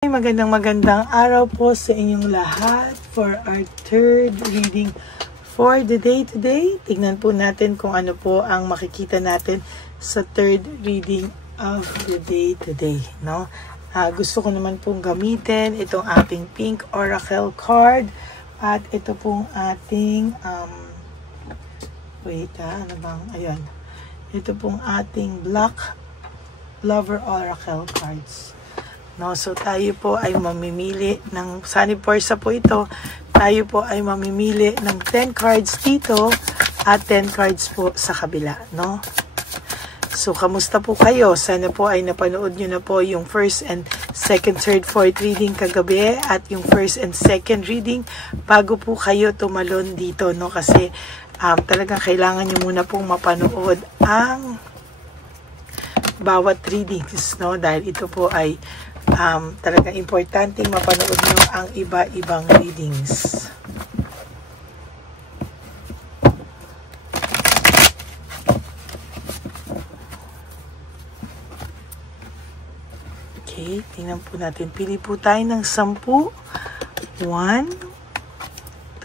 Magandang araw po sa inyong lahat for our third reading for the day today. Tignan po natin kung ano po ang makikita natin sa third reading of the day today. No? Gusto ko naman pong gamitin itong ating pink oracle card at ito pong ating ayun. Ito pong ating black lover oracle cards. No, so tayo po ay mamimili ng Sunny Persa po ito. Tayo po ay mamimili ng 10 cards dito at 10 cards po sa kabila, no? So kamusta po kayo? Sana po ay napanood nyo na po yung first and second, third, fourth reading kagabi at yung first and second reading bago po kayo tumalon dito, no? Kasi talagang kailangan nyo muna pong mapanood ang bawat readings, no? Dahil ito po ay talagang importante mapanood nyo ang iba-ibang readings. Okay, tingnan po natin. Pili po tayo ng 10. 1, 2,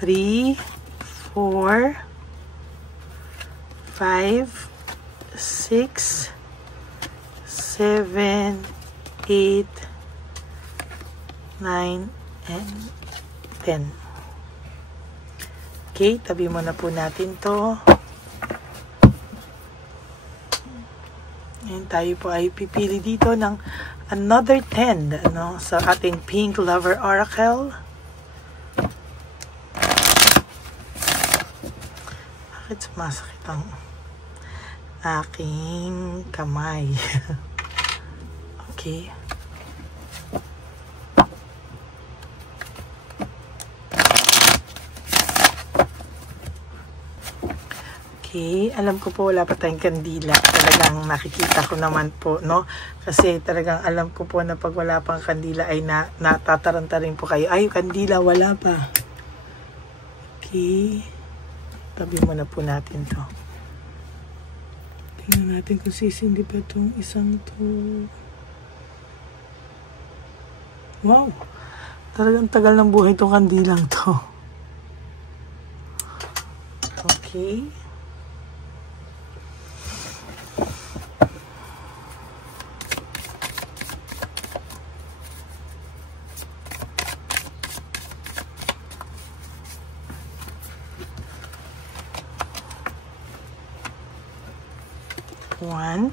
3, 4, 5, 6, 7, 8, 9, and 10. Okay, tabi muna po natin to. Ngayon tayo po ay pipili dito ng another 10, ano, sa ating pink lover oracle. Bakit sumasakit ang aking kamay? Okay. Okay, alam ko po wala pa tayong kandila. Talagang nakikita ko naman po, no? Kasi talagang alam ko po na pag wala pang kandila ay natataranta rin po kayo. Ay, kandila, wala pa. Okay. Tabi muna po natin to. Tingnan natin kung sisindi pa itong isang to. Wow! Talagang tagal ng buhay itong kandilang to. Okay. One,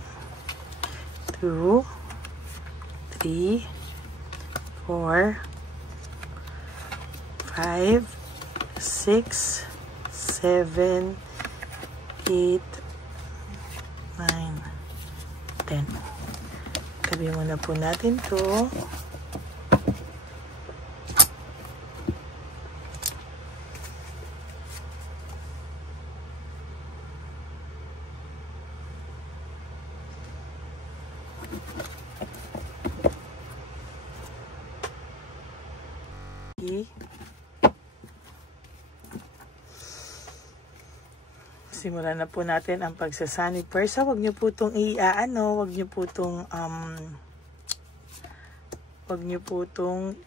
2, 3, 4, 5, 6, 7, 8, 9, 10. Tabi muna po natin to. Simulan na po natin ang pagsasani persa. Huwag niyo po itong huwag niyo po itong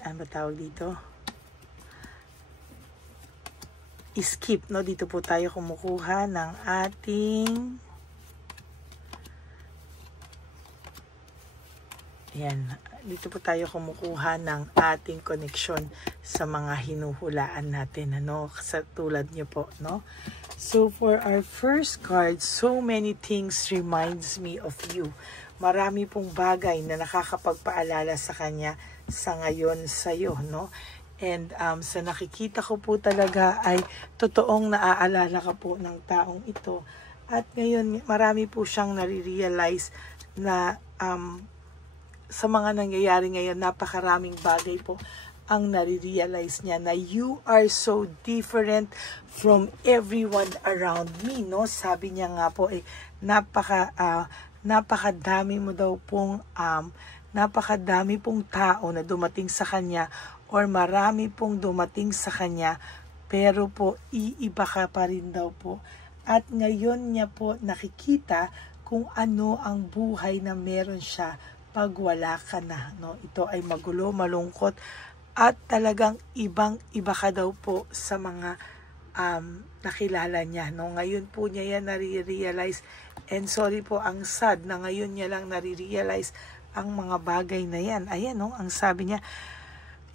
ano ba tawag dito? I-skip, no? Dito po tayo kumukuha ng ating dito po tayo kumukuha ng ating connection sa mga hinuhulaan natin, ano? Sa tulad niyo po, no? So, for our first card, so many things reminds me of you. Marami pong bagay na nakakapagpaalala sa kanya sa ngayon sa'yo, no? And sa nakikita ko po talaga ay totoong naaalala ka po ng taong ito. At ngayon, marami po siyang nare-realize na sa mga nangyayari ngayon, napakaraming bagay po ang nare-realize niya na you are so different from everyone around me, no? Sabi niya nga po, napakadami mo daw pong, napakadami pong tao na dumating sa kanya or marami pong dumating sa kanya, pero po, iiba ka pa rin daw po. At ngayon niya po nakikita kung ano ang buhay na meron siya pag wala ka na, no? Ito ay magulo, malungkot, at talagang ibang-iba ka daw po sa mga nakilala niya, no? Ngayon po niya yan nare-realize, and sorry po, ang sad na ngayon niya lang nare-realize ang mga bagay na yan. Ayan, no? Ang sabi niya,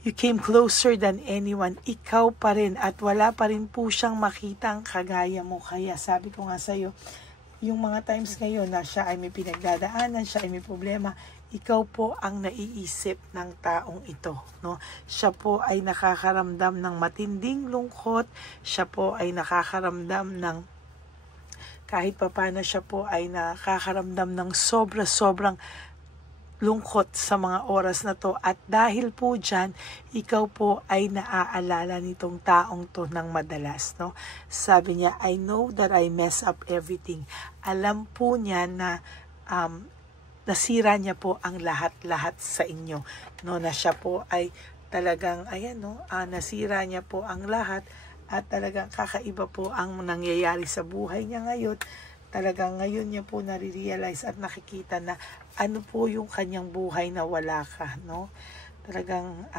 you came closer than anyone. Ikaw pa rin, at wala pa rin po siyang makitang kagaya mo. Kaya sabi ko nga sa'yo, yung mga times ngayon na siya ay may pinagdadaanan, siya ay may problema, ikaw po ang naiisip ng taong ito, no? Siya po ay nakakaramdam ng matinding lungkot, siya po ay nakakaramdam ng kahit papano, siya po ay nakakaramdam ng sobrang lungkot sa mga oras na to, at dahil po dyan, ikaw po ay naaalala nitong taong to ng madalas, no? Sabi niya, I know that I mess up everything. Alam po niya na nasira niya po ang lahat-lahat sa inyo, no? Na siya po ay talagang, ayan, no? Nasira niya po ang lahat, at talagang kakaiba po ang nangyayari sa buhay niya ngayon. Talagang ngayon niya po nare-realize at nakikita na ano po yung kanyang buhay na wala ka, no? Talagang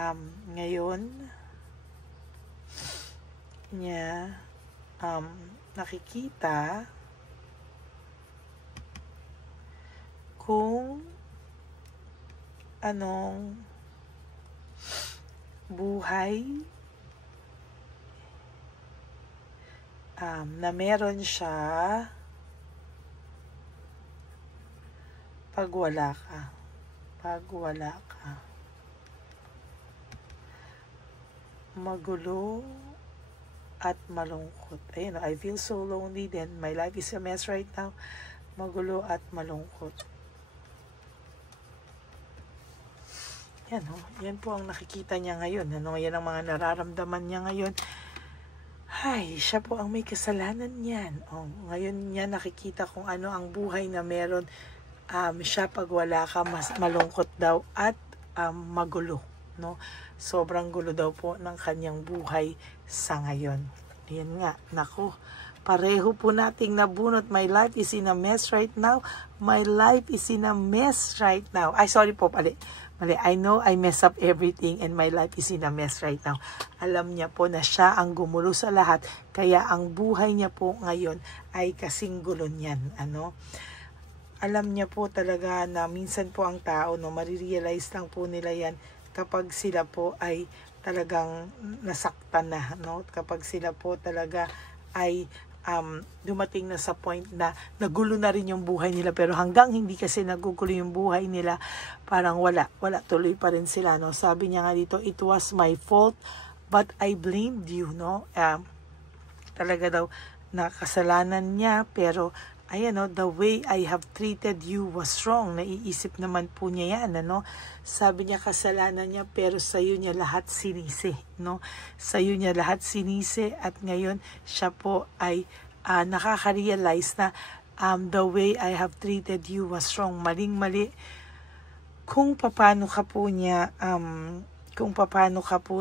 ngayon niya nakikita kung anong buhay na meron siya pag wala ka. Pag wala ka. Magulo at malungkot. Ayun, I feel so lonely, then my life is a mess right now. Magulo at malungkot. Yan, oh. Yan po ang nakikita niya ngayon. Ano, yan ang mga nararamdaman niya ngayon. Ay, siya po ang may kasalanan niyan. Oh, ngayon niya nakikita kung ano ang buhay na meron siya pag wala ka. Mas malungkot daw at magulo, no? Sobrang gulo daw po ng kanyang buhay sa ngayon. Yan nga, naku. Pareho po nating nabunot. My life is in a mess right now. My life is in a mess right now. Ay, sorry po, mali. I know I mess up everything and my life is in a mess right now. Alam niya po na siya ang gumulo sa lahat, kaya ang buhay niya po ngayon ay kasing gulo niyan. Ano? Alam niya po talaga na minsan po ang tao, no, marirealize lang po nila yan kapag sila po ay talagang nasaktan na, no? Kapag sila po talaga ay dumating na sa point na nagulo na rin yung buhay nila, pero hanggang hindi kasi nagugulo yung buhay nila, parang wala, tuloy pa rin sila, no? Sabi niya nga dito, it was my fault but I blamed you, no? Talaga daw na kasalanan niya, pero ayan, no, the way I have treated you was wrong. Naiisip naman po niya yan, ano? Sabi niya kasalanan niya, pero sa'yo niya lahat sinisi, no? Sa'yo niya lahat sinisi, at ngayon siya po ay nakaka-realize na the way I have treated you was wrong. Maling-mali kung paano ka po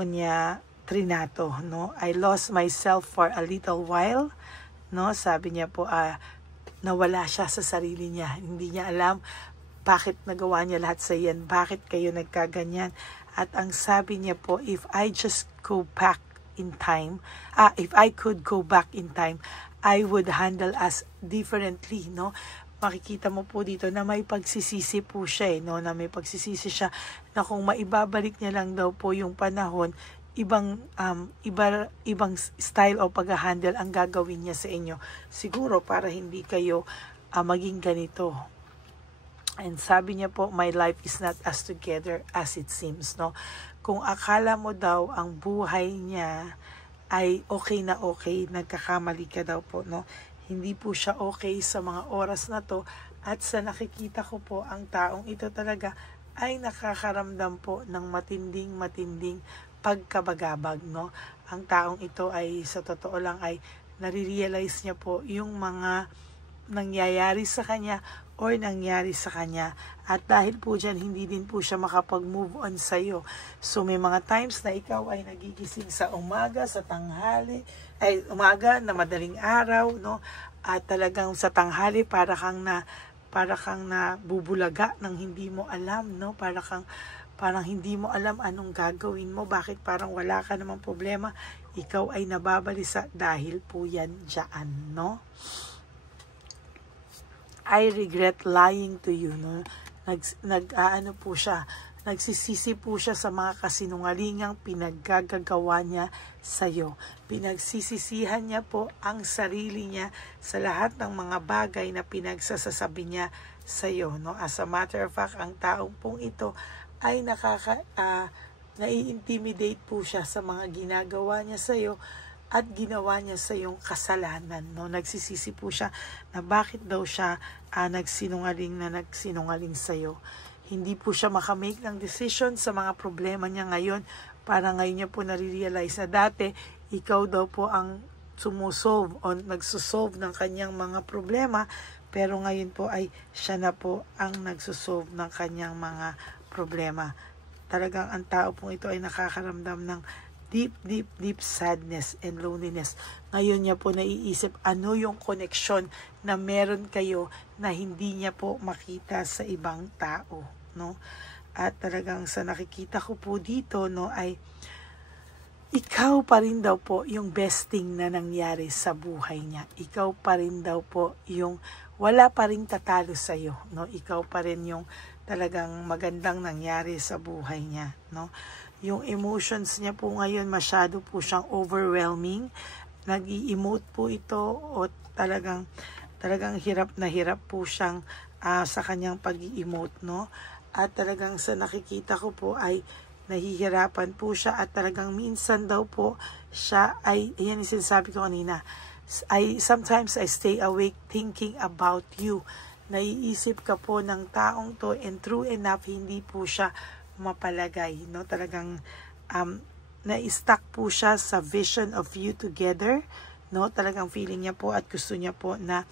niya trinato, no? I lost myself for a little while, no? Sabi niya po nawala siya sa sarili niya. Hindi niya alam bakit nagawa niya lahat sa iyan, bakit kayo nagkaganyan. At ang sabi niya po, if I just go back in time, if I could go back in time, I would handle us differently, no? Makikita mo po dito na may pagsisisi po siya, no? Na may pagsisisi siya na kung maibabalik niya lang daw po yung panahon, ibang style o pag-handle ang gagawin niya sa inyo. Siguro para hindi kayo maging ganito. And sabi niya po, my life is not as together as it seems, no? Kung akala mo daw ang buhay niya ay okay na okay, nagkakamali ka daw po, no? Hindi po siya okay sa mga oras na to, at sa nakikita ko po, ang taong ito talaga ay nakakaramdam po ng matinding pagkabagabag, no? Ang taong ito ay sa totoo lang ay nare-realize niya po yung mga nangyayari sa kanya or nangyari sa kanya, at dahil po dyan hindi din po siya makapag-move on sa iyo. So may mga times na ikaw ay nagigising sa umaga, sa tanghali, umaga na madaling araw, no? At talagang sa tanghali para kang para kang nabubulaga ng hindi mo alam, no? Parang hindi mo alam anong gagawin mo. Bakit parang wala ka namang problema? Ikaw ay nababalisa dahil po yan dyan, no? I regret lying to you, no? Ano po siya, nagsisisi po siya sa mga kasinungalingang pinaggagawa niya sa'yo. Pinagsisisihan niya po ang sarili niya sa lahat ng mga bagay na pinagsasasabi niya sa'yo, no? As a matter of fact, ang taong pong ito ay nai-intimidate po siya sa mga ginagawa niya sa'yo at ginawa niya sa iyong kasalanan, no? Nagsisisi po siya na bakit daw siya nagsinungaling sa iyo. Hindi po siya makamake ng decision sa mga problema niya ngayon. Para ngayon niya po nare-realize na dati ikaw daw po ang sumusolve o nagsusolve ng kanyang mga problema, pero ngayon po ay siya na po ang nagsusolve ng kanyang mga problema. Talagang ang tao pong ito ay nakakaramdam ng deep sadness and loneliness. Ngayon niya po naiisip ano yung connection na meron kayo na hindi niya po makita sa ibang tao, no? At talagang sa nakikita ko po dito, no, ay ikaw pa rin daw po yung best thing na nangyari sa buhay niya. Ikaw pa rin daw po yung wala pa rin tatalo sa iyo, no? Ikaw pa rin yung talagang magandang nangyari sa buhay niya, no? Yung emotions niya po ngayon masyado po siyang overwhelming. Nag-i-emote po ito o talagang hirap na hirap po siyang sa kanyang pag-i-emote, no? At talagang sa nakikita ko po ay nahihirapan po siya at talagang minsan daw po siya ay, yan yung sinasabi ko kanina, sometimes I stay awake thinking about you. Naiisip ka po ng taong to and true enough hindi po siya mapalagay, no? Talagang na-stuck po siya sa vision of you together, no? Talagang feeling niya po at gusto niya po na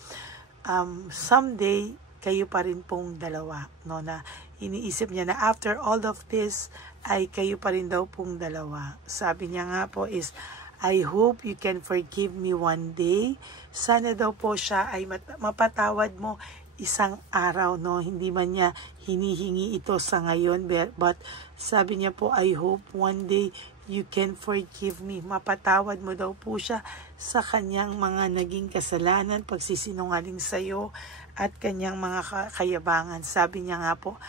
someday kayo pa rin pong dalawa, no? Na iniisip niya na after all of this ay kayo pa rin daw pong dalawa. Sabi niya nga po is, I hope you can forgive me one day. Sana daw po siya ay mapatawad mo isang araw, no? Hindi man niya hinihingi ito sa ngayon, but sabi niya po, I hope one day you can forgive me. Mapatawad mo daw po siya sa kanyang mga naging kasalanan, pagsisinungaling sa iyo, at kanyang mga kayabangan. Sabi niya nga po,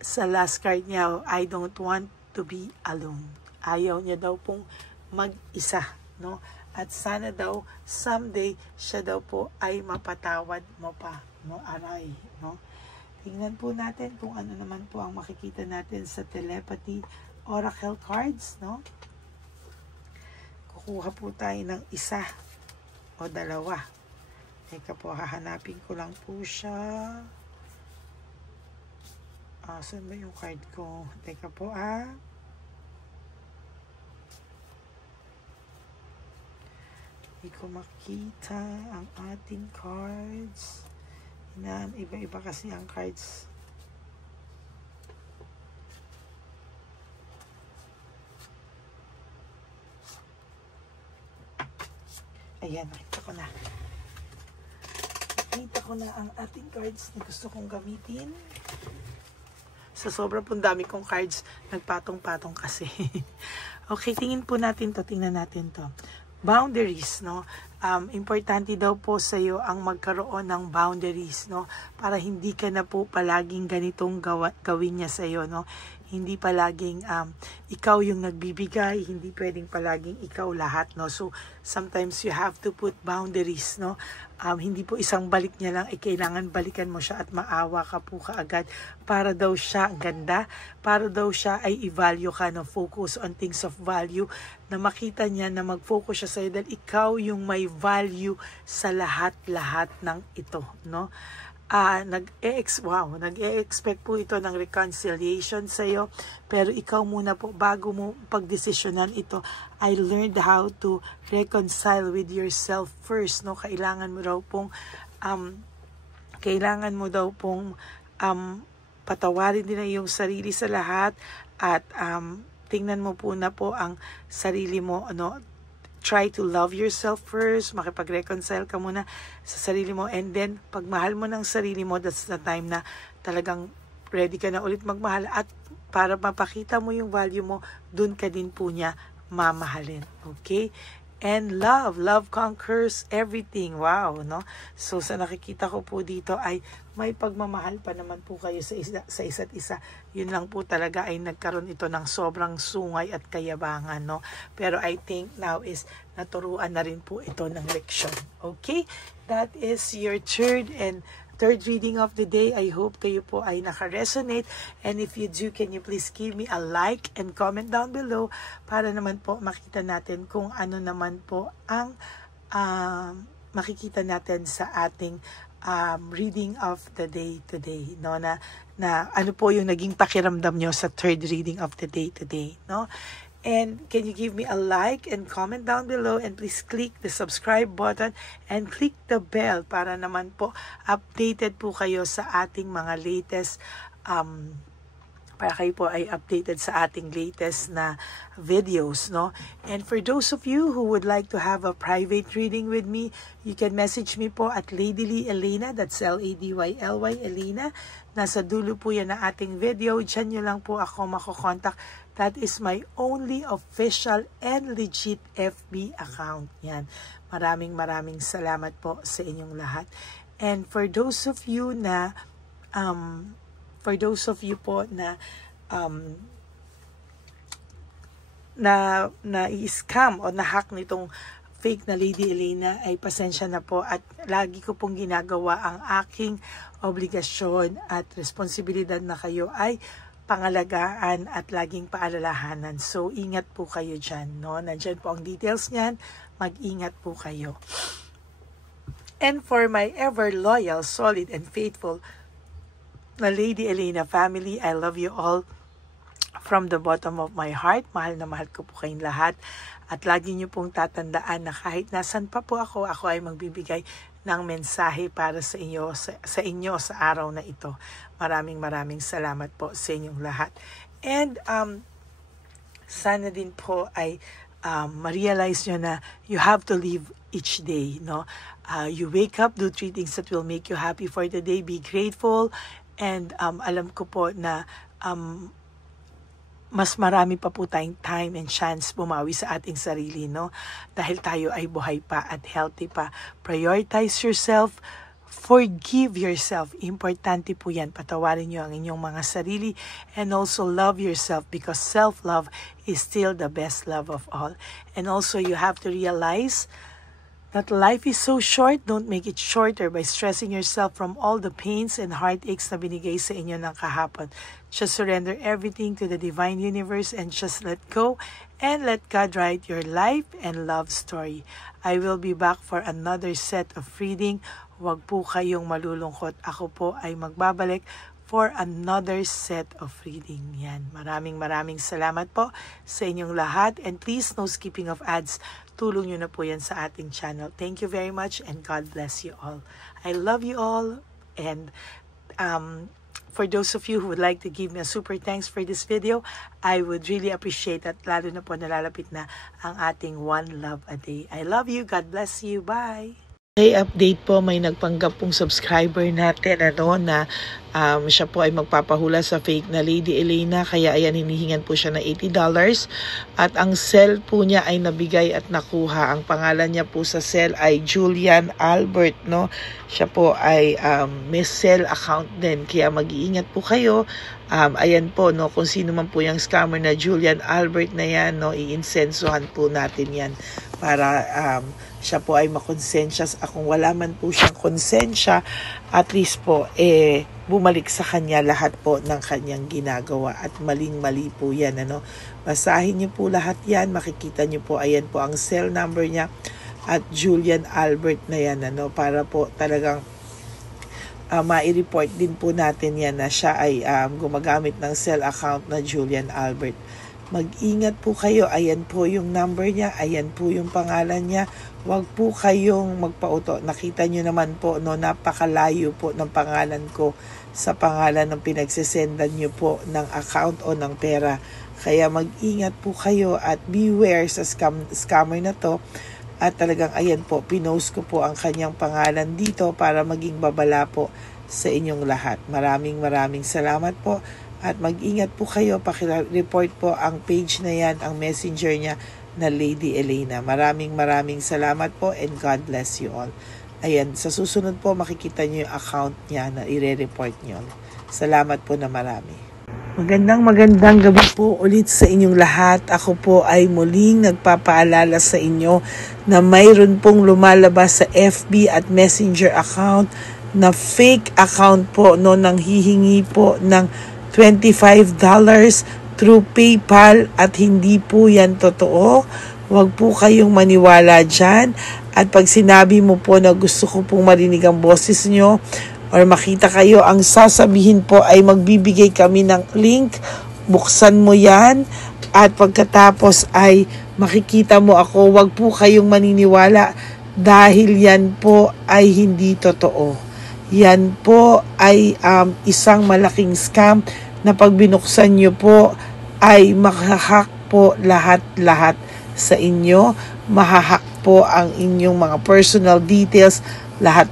sa last card niya, I don't want to be alone. Ayaw niya daw pong mag-isa, no? At sana daw, someday, siya daw po ay mapatawad mo pa, no? Aray, no? Tingnan po natin kung ano naman po ang makikita natin sa telepathy oracle cards, no? Kukuha po tayo ng isa o dalawa. Teka po, hahanapin ko lang po siya. Saan ba yung card ko? Teka po, Hindi ko makita ang ating cards. Iba-iba kasi ang cards. Ayan, nakita ko na. Nakita ko na ang ating cards na gusto kong gamitin. Sa sobrang pong dami kong cards, nagpatong-patong kasi. Okay, tingnan po natin to. Tingnan natin to. Boundaries, no? Importante daw po sa iyo ang magkaroon ng boundaries, no? Para hindi ka na po palaging ganitong gawin niya sa iyo, no? Hindi palaging ikaw yung nagbibigay, hindi pwedeng palaging ikaw lahat, no? So sometimes you have to put boundaries, no? Hindi po isang balik niya lang, kailangan balikan mo siya at maawa ka po kaagad para daw siya ganda, para daw siya ay i-value ka, no? Focus on things of value, na makita niya na mag-focus siya sa iyo dahil ikaw yung may value sa lahat-lahat ng ito, no? Nag-e-expect po ito ng reconciliation sa iyo, pero ikaw muna po, bago mo pagdesisyonan ito, I learned how to reconcile with yourself first, no? Kailangan mo daw pong patawarin din ang iyong sarili sa lahat, at tingnan mo po na po ang sarili mo, ano, try to love yourself first, makipag-reconcile ka muna sa sarili mo, and then pag mahal mo ng sarili mo, that's the time na talagang ready ka na ulit magmahal, at para mapakita mo yung value mo, dun ka din po niya mamahalin. Okay? And love conquers everything. Wow, no? So sa nakikita ko po dito ay may pagmamahal pa naman po kayo sa isa't isa. Yun lang po talaga ay nagkaroon ito ng sobrang sungay at kayabangan, no? Pero I think now is naturuan na rin po ito ng leksyon. Okay? That is your third reading of the day. I hope kayo po ay naka-resonate, and if you do, can you please give me a like and comment down below para naman po makita natin kung ano naman po ang makikita natin sa ating reading of the day today, no? Na ano po yung naging pakiramdam nyo sa third reading of the day today, no? And can you give me a like and comment down below, and please click the subscribe button and click the bell para naman po updated po kayo sa ating mga latest para kayo po ay updated sa ating latest na videos, no? And for those of you who would like to have a private reading with me, you can message me po at Ladyly Elena, that's Ladyly Elena. Nasa dulo po yan na ating video. Diyan nyo lang po ako makokontak. That is my only official and legit FB account. Yan. Maraming salamat po sa inyong lahat. And for those of you na i-scam o na-hack nitong fake na Lady Elena, ay pasensya na po, at lagi ko pong ginagawa ang aking obligasyon at responsibilidad na kayo ay pangalagaan at laging paalalahanan. So, ingat po kayo dyan, no? Nandyan po ang details niyan. Mag-ingat po kayo. And for my ever loyal, solid, and faithful na Lady Elena family, I love you all from the bottom of my heart. Mahal na mahal ko po kayong lahat. At lagi niyo pong tatandaan na kahit nasan pa po ako ay magbibigay ng mensahe para sa inyo sa araw na ito. Maraming salamat po sa inyong lahat. And sana din po ay ma-realize nyo na you have to live each day, no? You wake up, do 3 things that will make you happy for the day. Be grateful. And alam ko po na mas marami pa po tayong time and chance bumawi sa ating sarili, no? Dahil tayo ay buhay pa at healthy pa. Prioritize yourself. Forgive yourself. Importante po yan. Patawarin nyo ang inyong mga sarili. And also love yourself, because self-love is still the best love of all. And also you have to realize that life is so short. Don't make it shorter by stressing yourself from all the pains and heartaches na binigay sa inyo ng kahapon. Just surrender everything to the divine universe and just let go and let God write your life and love story. I will be back for another set of reading. Huwag po kayong malulungkot. Ako po ay magbabalik for another set of reading. Yan. Maraming salamat po sa inyong lahat. And please, no skipping of ads. Tulong nyo na po yan sa ating channel. Thank you very much and God bless you all. I love you all. And for those of you who would like to give me a super thanks for this video, I would really appreciate that. Lalo na po nalalapit na ang ating One Love a Day. I love you. God bless you. Bye. Okay, update po, may nagpanggap pong subscriber natin na siya po ay magpapahula sa fake na Lady Elena, kaya ayan, hinihingan po siya ng $80 at ang cell po niya ay nabigay at nakuha. Ang pangalan niya po sa cell ay Julian Albert, no? Siya po ay may cell account din, kaya mag-iingat po kayo. Ayan po, no, kung sino man po yung scammer na Julian Albert na yan, no, i-insensuhan po natin yan para siya po ay makonsensya. Kung wala man po siyang konsensya, at least po bumalik sa kanya lahat po ng kanyang ginagawa, at maling-mali po yan, ano. Basahin niyo po lahat yan, makikita niyo po, ayan po ang cell number niya at Julian Albert na yan, ano, para po talagang ma-report din po natin yan na siya ay gumagamit ng cell account na Julian Albert. Mag-ingat po kayo. Ayan po yung number niya. Ayan po yung pangalan niya. Huwag po kayong magpauto. Nakita nyo naman po, no, napakalayo po ng pangalan ko sa pangalan ng pinagsisendan nyo po ng account o ng pera. Kaya mag-ingat po kayo at beware sa scammer na to. At talagang ayan po, pinost ko po ang kanyang pangalan dito para maging babala po sa inyong lahat. Maraming salamat po. At mag-ingat po kayo, paki-report po ang page na yan, ang messenger niya na Lady Elena. Maraming salamat po and God bless you all. Ayan, sa susunod po makikita niyo yung account niya na i-report niyo. Salamat po na marami. Magandang gabi po ulit sa inyong lahat. Ako po ay muling nagpapaalala sa inyo na mayroon pong lumalabas sa FB at Messenger account na fake account po no, nang hihingi po ng $25 through PayPal at hindi po yan totoo. Huwag po kayong maniwala dyan. At pag sinabi mo po na gusto ko pong marinig ang boses nyo or makita kayo, ang sasabihin po ay magbibigay kami ng link. Buksan mo yan at pagkatapos ay makikita mo ako. Huwag po kayong maniniwala dahil yan po ay hindi totoo. Yan po ay isang malaking scam na pag binuksan nyo po ay mahahack po lahat sa inyo. Mahahack po ang inyong mga personal details. Lahat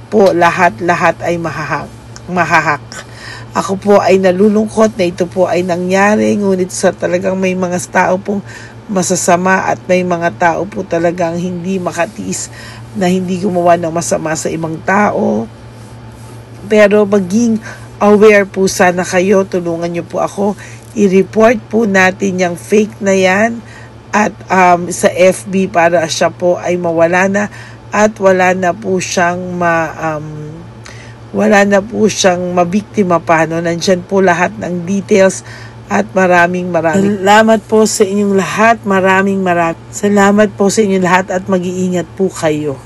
ay mahahack. Ako po ay nalulungkot na ito po ay nangyari. Ngunit sa talagang may mga tao pong masasama at may mga tao po talagang hindi makatiis na hindi gumawa ng masama sa ibang tao. Pero maging aware po sana kayo. Tulungan nyo po ako. I-report po natin yung fake na yan at sa FB para siya po ay mawala na at wala na po siyang mabiktima pa. No? Nandyan po lahat ng details at maraming salamat po sa inyong lahat. Maraming salamat po sa inyong lahat at mag-iingat po kayo.